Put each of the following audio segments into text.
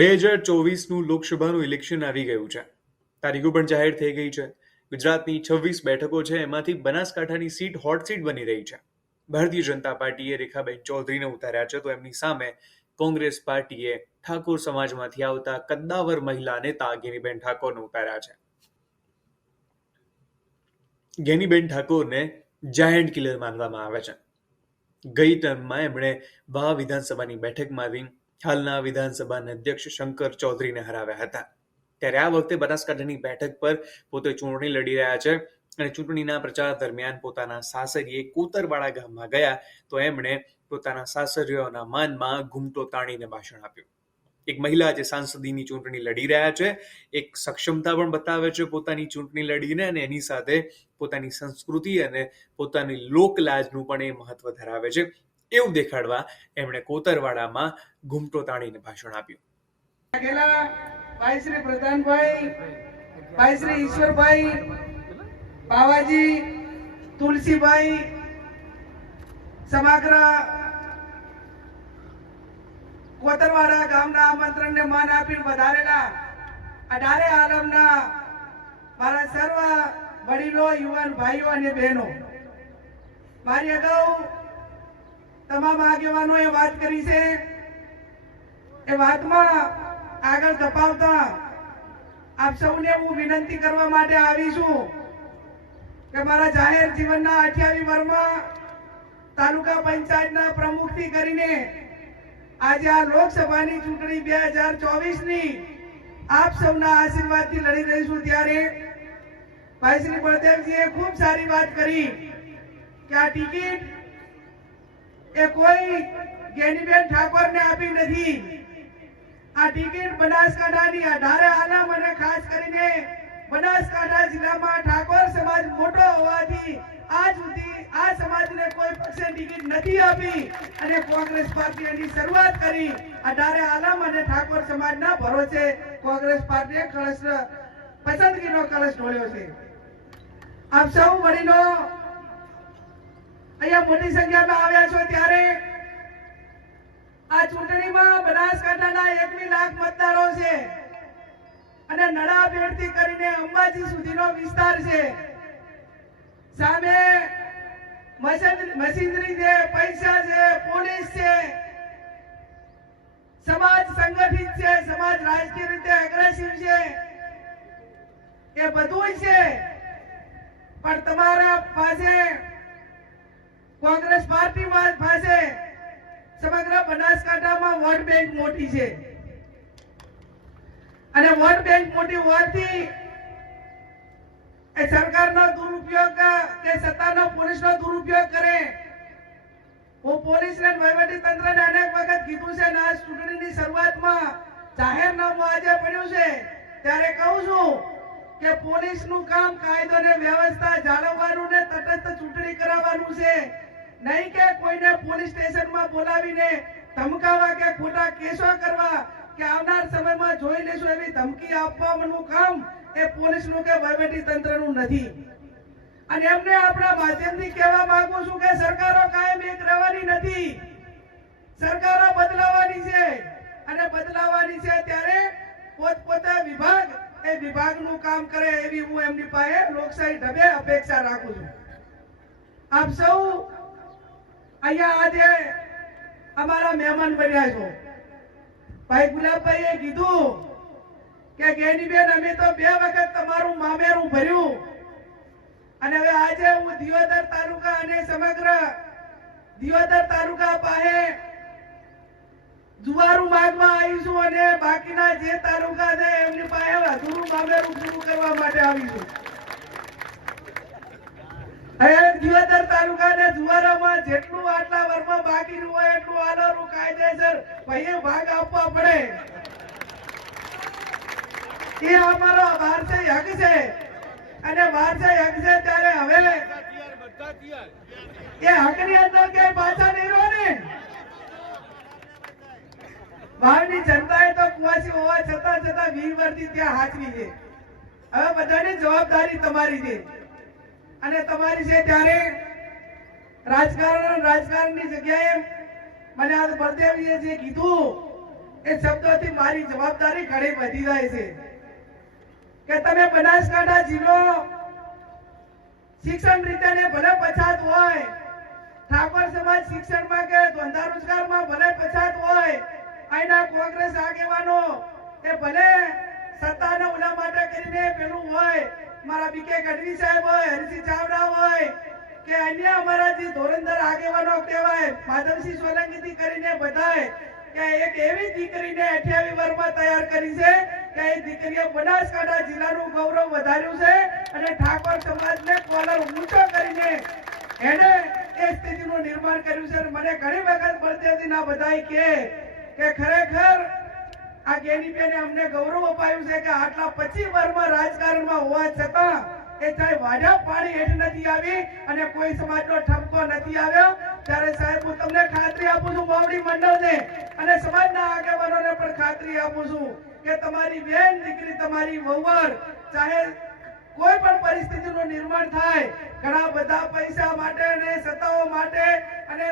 2024નું લોકસભાનું election આવી ગયું છે. તારીખો પણ જાહેર થઈ ગઈ છે. ગુજરાતની 26 બેઠકો છે, એમાંથી બનાસકાંઠાની સીટ હોટ સીટ બની રહી છે. ભારતીય જનતા પાર્ટીએ રેખાબેન ચૌધરીને ઉતાર્યા છે, તો એમની સામે કોંગ્રેસ પાર્ટીએ ઠાકોર સમાજમાંથી આવતા કદ્દાવર મહિલા નેતા ગેનીબેન ઠાકોરને ઉતાર્યા છે. ગેનીબેન ઠાકોરને જાયન્ટ કિલર માનવામાં આવે છે. ગઈ ટર્મમાં એમણે વાહ વિધાનસભાની બેઠકમાંથી હાલના વિધાનસભાના અધ્યક્ષ શંકર ચૌધરીને હરાવ્યા હતા. ત્યારે આ વખતે બનાસકાંઠાની બેઠક પર પોતે ચૂંટણી લડી રહ્યા છે અને ચૂંટણીના પ્રચાર દરમિયાન પોતાના સાસરીએ કોતરવાડા ગામમાં ગયા તો એમણે પોતાના સાસરીઓના માનમાં ઘૂમટો તાણીને ભાષણ આપ્યું. એક મહિલા જે સાંસદીની ચૂંટણી લડી રહ્યા છે, એક સક્ષમતા પણ બતાવે છે પોતાની ચૂંટણી લડીને, અને એની સાથે પોતાની સંસ્કૃતિ અને પોતાની લોકલાજનું પણ એ મહત્વ ધરાવે છે એવું દેખાડવા એમણે કોતરવાડામાં ઘૂમટો તાણીને ભાષણ આપ્યું. ભાઈ શ્રી પ્રધાનભાઈ, ભાઈ શ્રી ઈશ્વરભાઈ, બાવાજી, તુલસીભાઈ, સમગ્ર કોતરવાડા ગામના આમંત્રણને માન આપી વધારેલા 18 આલમના મારા સર્વ વડીલો, યુવાન ભાઈઓ અને બહેનો, મારી અગાઉ તમામ આગેવાનોએ વાત કરી છે. એ વાતમાં આગળ ધપાવતા આપ સૌને હું વિનંતી કરવા માટે આવી છું કે મારા જાહેર જીવનના 28 વર્ષમાં તાલુકા પંચાયતના પ્રમુખથી કરીને આજે આ લોકસભાની ચૂંટણી 2024ની આપ સૌના આશીર્વાદથી લડી રહી છું. ત્યારે ભાઈ શ્રી બળદેવજીએ ખૂબ સારી વાત કરી કે આ ટિકિટ એ કોઈ ગેનીબેન ઠાકોરને આપી નથી. આ ટિકિટ બનાસકાંઠાની 18 આલમ અને ખાસ કરીને બનાસકાંઠા જિલ્લામાં ઠાકોર સમાજ મોટો હોવાથી આજ સુધી આ સમાજને કોઈ પક્ષે ટિકિટ નથી આપી અને કોંગ્રેસ પાર્ટી એની શરૂઆત કરી. 18 આલમ અને ઠાકોર સમાજના ભરોસે કોંગ્રેસ પાર્ટીએ પસંદગીનો કળશ ઢોળ્યો છે. આપ સૌ વડીલો અહીંયા મોટી સંખ્યામાં આવ્યા છો. ત્યારે આ ચૂંટણીમાં બનાસકાંઠાના 21 લાખ મતદારો છે અને નડાબેડથી કરીને અંબાજી સુધીનો વિસ્તાર છે. સામે મશીનરી છે, પૈસા છે, પોલીસ છે, સમાજ સંગઠિત છે, સમાજ રાજકીય રીતે અગ્રેસિવ છે, એ બધું છે. પણ તમારા પાસે કોંગ્રેસ પાર્ટી પાસે સમગ્ર બનાસકાંઠામાં વોટ બેંક મોટી છે અને વોટ બેંક મોટી હોવાથી એ સરકારનો દુરુપયોગ કે સત્તાનો પોલીસનો દુરુપયોગ કરે. હું પોલીસને વહીવટી તંત્રને અનેક વખત કીધું છે અને આ ચૂંટણીની શરૂઆતમાં જાહેરનામું આજે પડ્યું છે ત્યારે કહું છું કે પોલીસનું કામ કાયદો અને વ્યવસ્થા જાળવવાનું ને તટસ્થ ચૂંટણી કરાવવાનું છે, નહીં કે કોઈને પોલીસ સ્ટેશનમાં બોલાવીને ધમકાવા કે ખોટા કેસો કરવા કે આવનાર સમયમાં જોઈ લેશું એવી ધમકી આપવાનું કામ એ પોલીસનું કે વહીવટી તંત્રનું નથી. અને એમને આપણા માધ્યમથી કહેવા માંગુ છું કે સરકારો કાયમ એક રહેવાની નથી, સરકારો બદલાવાની છે અને બદલાવાની છે ત્યારે પોતપોતે વિભાગ એ વિભાગનું કામ કરે એવી હું એમની પાસે લોકશાહી ઢબે અપેક્ષા રાખું છું. આપ સૌ અહીંયા આજે અમારા મહેમાન બન્યા છો. ભાઈ ગુલાબભાઈએ કીધું કે ગેનીબેન અમે તો 2 વખત તમારું મામેરું ભર્યું અને હવે આજે હું દિયોદર તાલુકા અને સમગ્ર દિયોદર તાલુકા પાસે જુવારું માંગવા આવી છું અને બાકીના જે તાલુકા છે એમની પાસે અધૂરું મામેરું પૂરું કરવા માટે આવી છું. હવે દિયોદર તાલુકા ને જુવારામાં જેટલું આટલા વર્ષમાં બાકી હોય એટલું આલોરું કાયદેસર ભાઈએ ભાગ આપવા પડે. એ અમારો વારસાઈ હક છે અને વારસાઈ હક છે ત્યારે હવે એ હકની અંદર કે પાછા નહીં રહો ને. ભાવની જનતાએ તો કુવાસી હોવા છતાં 20 વર્ષથી ત્યાં હાચવી છે. હવે બધાની જવાબદારી તમારી છે અને તમારી છે. ત્યારે રાજકારણની જગ્યાએ મને આ બળદેવીએ જે કીધું એ શબ્દોથી મારી જવાબદારી ઘણી વધી જાય છે કે તમે બનાસકાંઠા જિલ્લો શિક્ષણ રીતે ને ભલે પછાત હોય, ઠાકોર સમાજ શિક્ષણમાં કે ધંધા રોજગારમાં ભલે પછાત હોય, અહીંના કોંગ્રેસ આગેવાનો એ ભલે સત્તાના ઉલા માટે કરીને પેલું હોય, મારા બીકે ગઢવી સાહેબ હોય, હરિસિંહ ચાવડા હોય કે અન્ય અમારા જે ધોરણધર આગેવાનો કહેવાય માધવસિંહ સોલંકીથી કરીને બધાય કે એક એવી દીકરીને 28 વર્ષમાં તૈયાર કરી છે કે એ દીકરીએ બનાસકાંઠા જિલ્લાનું ગૌરવ વધાર્યું છે અને ઠાકોર સમાજને કોલર ઊંચો કરીને એને એ સ્થિતિનું નિર્માણ કર્યું છે. મને ઘણી વખત બળદેવજીના બધાય કે ખરેખર આ ગેનીબેને અમને ગૌરવ અપાયું છે કે આટલા 25 વર્ષમાં રાજકારણમાં હોવા છતાં એ ચાહે વાડા પાણી હેઠ નથી આવી અને કોઈ સમાજનો ઠપકો નથી આવ્યો. ત્યારે સાહેબ હું તમને ખાતરી આપું છું, વાવડી મંડળને અને સમાજના આગેવાનોને પણ ખાતરી આપું છું કે તમારી બેન દીકરી, તમારી વહુવર, ચાહે કોઈ પણ પરિસ્થિતિનું નિર્માણ થાય, ઘણા બધા પૈસા માટે અને સત્તાઓ માટે અને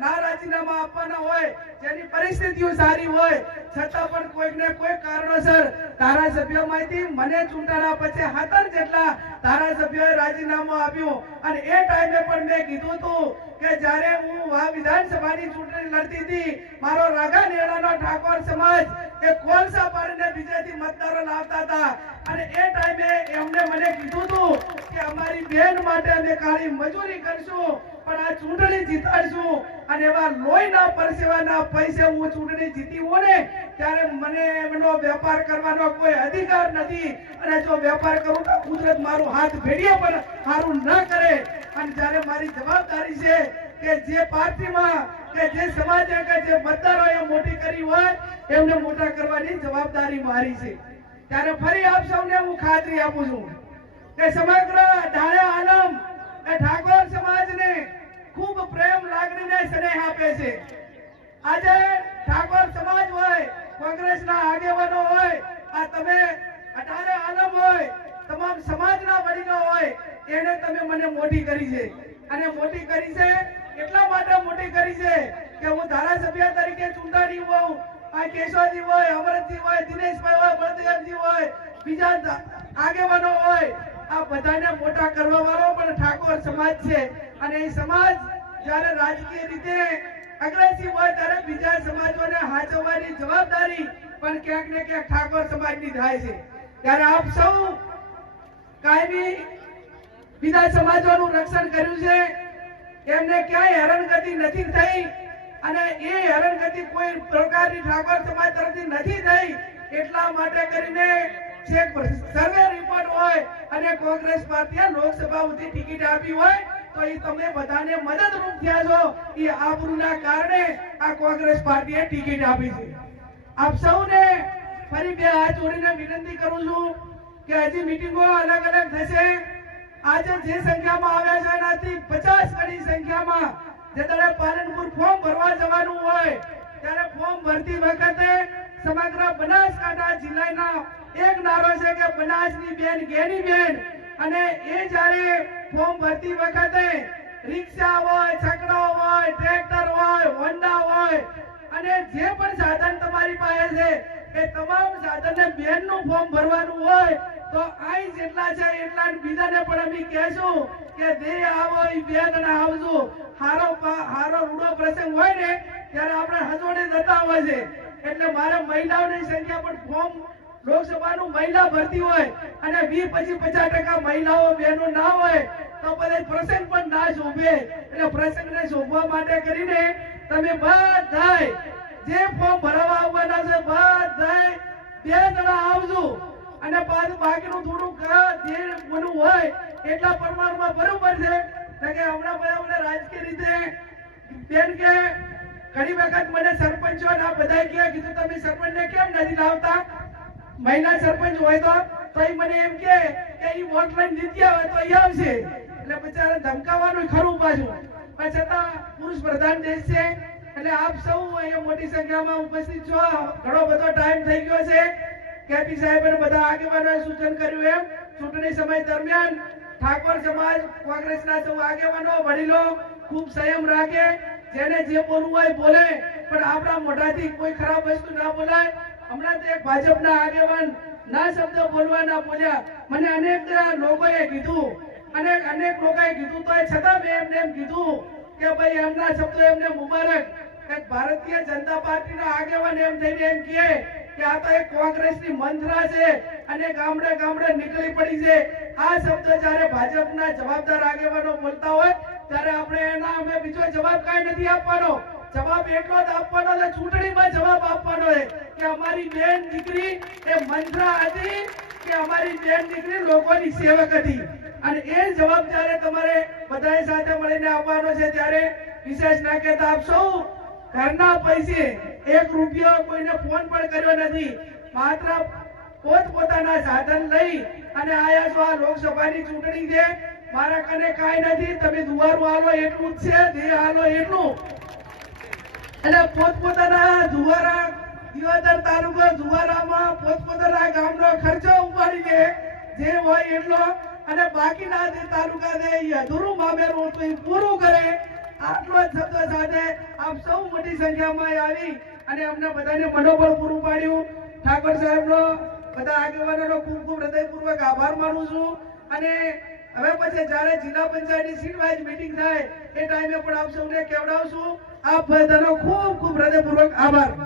ના રાજીનામા આપવાના હોય, જેની પરિસ્થિતિઓ સારી હોય છતાં પણ કોઈક ને કોઈ કારણોસર ધારાસભ્યોમાંથી મને ચૂંટાણા પછી 17 જેટલા ધારાસભ્યોએ રાજીનામું આપ્યું અને એ ટાઈમે પણ મેં કીધું હતું કે જ્યારે હું આ વિધાનસભાની ચૂંટણી લડતી હતી, મારો રાગા નેડાનો ઠાકોર સમાજ એ કોલસા પાડીને બીજેથી મતદારો લાવતા હતા અને એ ટાઈમે એમને મને કીધું હતું કે અમારી બેન માટે અમે કાળી મજૂરી કરશું પણ આ ચૂંટણી જીતાડશું અને એવા લોહીના પરસેવાના પૈસે હું ચૂંટણી જીતી હોઉં ને ત્યારે મને એમનો વેપાર કરવાનો કોઈ અધિકાર નથી અને જો વેપાર કરું તો કુદરત મારું હાથ ભેડીએ પણ સારું ન કરે. અને જ્યારે મારી જવાબદારી છે કે જે પાર્ટીમાં કે જે સમાજે કે જે મતદારોએ મોટી કરી હોય એમને મોટા કરવાની જવાબદારી મારી છે. ત્યારે ફરી આપ સૌને હું ખાતરી આપું છું કે સમગ્ર ઢાળે આલમ એ ઠાકોર સમાજને ખૂબ પ્રેમ લાગણીને સ્નેહ આપે છે. આજે ઠાકોર સમાજ હોય, કોંગ્રેસના આગેવાનો હોય, આ તમે ઢાળે આલમ હોય, તમામ સમાજના વડીલો હોય, એને તમે મને મોટી કરી છે અને મોટી કરી છે એટલા માટે મોટી કરી છે કે હું ધારાસભ્ય તરીકે ચૂંટાણી હોઉં, આ કેશવજી હોય, અમરતજી હોય, દિનેશભાઈ હોય, બળદેવજી હોય, બીજા આગેવાનો હોય, આ બધાને મોટા કરવા વાળો પણ ઠાકોર સમાજ છે અને એ સમાજ જ્યારે રાજકીય રીતે અગ્રેસિવ હોય ત્યારે બીજા સમાજોને હાચવવાની જવાબદારી પણ ક્યાંક ને ક્યાંક ઠાકોર સમાજની થાય છે. ત્યારે આપ સૌ કાયમી બીજા સમાજોનું રક્ષણ કર્યું છે, એમને ક્યાંય હેરાનગતિ નથી થઈ અને એ હેરાનગતિ કોઈ પ્રકારની ઠાકોર સમાજ તરફથી નથી થઈ. એટલા માટે કરીને છેક સર્વે રિપોર્ટ હોય અને કોંગ્રેસ પાર્ટીએ લોકસભા સુધી ટિકિટ આપી હોય તો એ તમે બધાને મદદરૂપ થયા છો. એ આબરૂના કારણે આ કોંગ્રેસ પાર્ટીએ ટિકિટ આપી છે. આપ સૌને ફરી બે હાથ જોડીને વિનંતી કરું છું કે હજી મીટિંગો અલગ અલગ થશે. આજે જે સંખ્યામાં આવ્યા છે એનાથી 50 ગણી સંખ્યામાં જેતરે પાલનપુર ફોર્મ ભરવા જવાનું હોય ત્યારે ફોર્મ ભરતી વખતે સમગ્ર બનાસકાંઠા જિલ્લાના એક નારો છે કે બનાસની બેન ગેની બેન અને એ જ્યારે ફોર્મ ભરતી વખતે રિક્ષા હોય, છકડા હોય, ટ્રેક્ટર હોય, હોન્ડા હોય અને જે પણ સાધન તમારી પાસે છે એ તમામ સાધનને બેનનું ફોર્મ ભરવાનું હોય તો અહીં જેટલા છે એટલા બીજાને પણ અમે કહેશું કે દે આવો એ બેન અને આવજો. હારો રૂડો પ્રસંગ હોય ને ત્યારે આપણે હજોડે જતા હોય છે એટલે મારે મહિલાઓની સંખ્યા પણ ફોર્મ લોકસભાનું મહિલા ભરતી હોય અને 20-50% મહિલાઓ બહેનો ના હોય તો બધા પ્રસંગ પણ ના શોભે. એટલે પ્રસંગને શોભવા માટે કરીને તમે બધાય જે ફોર્મ ભરવા આવવાના છે બધાય 2 જણા આવજો અને પાછું બાકીનું થોડું જે બનવું હોય એટલા પ્રમાણમાં બરોબર છે કે હમણાં બધા રાજકીય રીતે બેન કે ઘણી વખત મને સરપંચો આ બધા કીધું તમે સરપંચને કેમ નથી લાવતા, મહિલા સરપંચ હોય તો મને એમ કે ઈ વોટ લઈને જીત્યા હોય તો ઈ આવશે. એટલે બિચારા ધમકાવવાનું ખરું પાછું પણ છતાં પુરુષ પ્રધાન દેશ છે એટલે આપ સૌ અહીંયા મોટી સંખ્યામાં ઉપસ્થિત છો. ઘણો બધો ટાઈમ થઈ ગયો છે. કેપી સાહેબ અને બધા આગેવાનોએ સૂચન કર્યું એમ ચૂંટણી સમય દરમિયાન ઠાકોર સમાજ, કોંગ્રેસના સૌ આગેવાનો, વડીલો ખૂબ સંયમ રાખે. જેને જે બોલવું હોય બોલે, પણ આપણા મોઢાથી કોઈ ખરાબ વસ્તુ ના બોલાય. હમણાં તો એક ભાજપના આગેવાન ના શબ્દ બોલવા ના બોલ્યા. મને અનેક લોકોએ કીધું, અનેક લોકોએ કીધું, તો છતાં મેં એમને એમ કીધું કે ભાઈ એમના શબ્દો એમને મુબારક. એક ભારતીય જનતા પાર્ટીના આગેવાન એમ થઈને એમ કહે કે આ તો એક કોંગ્રેસની મંત્રા છે અને ગામડે ગામડે નીકળી પડી છે. આ શબ્દ જ્યારે ભાજપના જવાબદાર આગેવાનો બોલતા હોય ત્યારે આપણે એના અમે બીજો જવાબ કાંઈ નથી આપવાનો. જવાબ એટલો જ આપવાનો છે, ચૂંટણીમાં જવાબ આપવાનો છે કે અમારી બેન દીકરી એ મંત્રા હતી, કે અમારી બેન દીકરી લોકોની સેવક હતી. અને એ જવાબ જ્યારે તમારે બધાએ સાથે મળીને આપવાનો છે ત્યારે વિશેષ ના કહેતા આપ સૌ ઘરના પૈસે 1 રૂપિયો કોઈને ફોન પણ કર્યો નથી. માત્ર પોતપોતાના સાધન લઈ અને આયા છો. આ લોકસભાની ચૂંટણી છે, મારા કને કાંઈ નથી, તમે દુવારું હાલો એટલું જ છે, જે હાલો એટલું. અને પોતપોતાના દુવારા દિયોદર તાલુકો દુવારામાં પોતપોતાના ગામનો ખર્ચો ઉપાડીને જે હોય એટલો, અને બાકીના જે તાલુકા છે એ અધૂરું મામેરું હતું એ પૂરું કરે. આટલો જ શબ્દ સાથે આપ સૌ મોટી સંખ્યામાં આવી અને અમને બધાને મનોબળ પૂરું પાડ્યું. ઠાકોર સાહેબનો, બધા આગેવાનોનો ખૂબ ખૂબ હૃદયપૂર્વક આભાર માનું છું. અને હવે પછી જ્યારે જિલ્લા પંચાયતની સીટ વાઇઝ મીટિંગ થાય એ ટાઈમે પણ આપ સૌને કહેવડાવશું. આપ બધાનો ખૂબ ખૂબ હૃદયપૂર્વક આભાર.